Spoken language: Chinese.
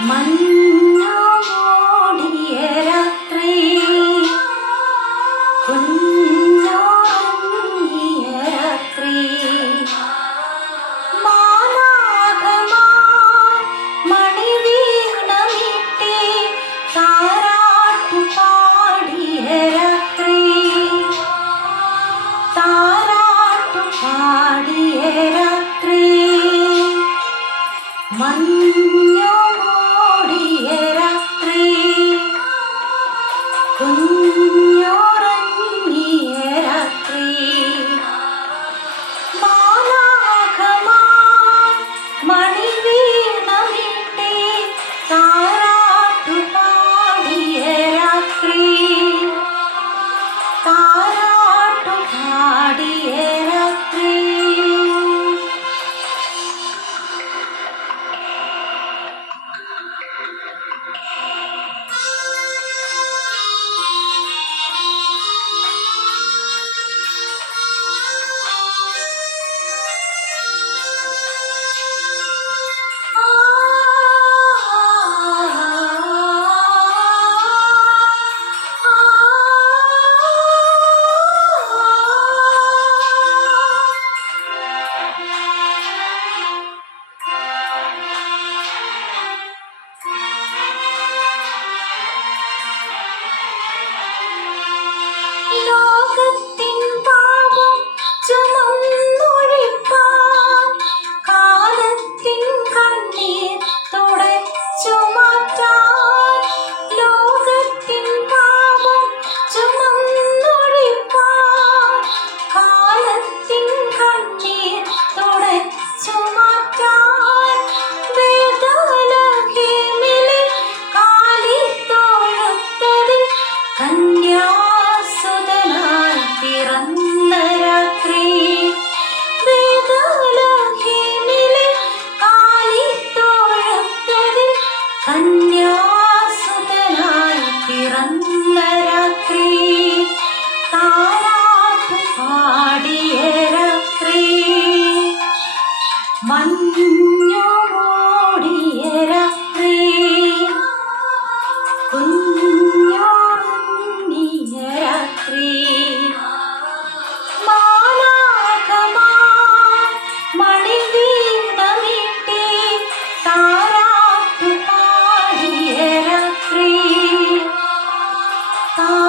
门 Oh.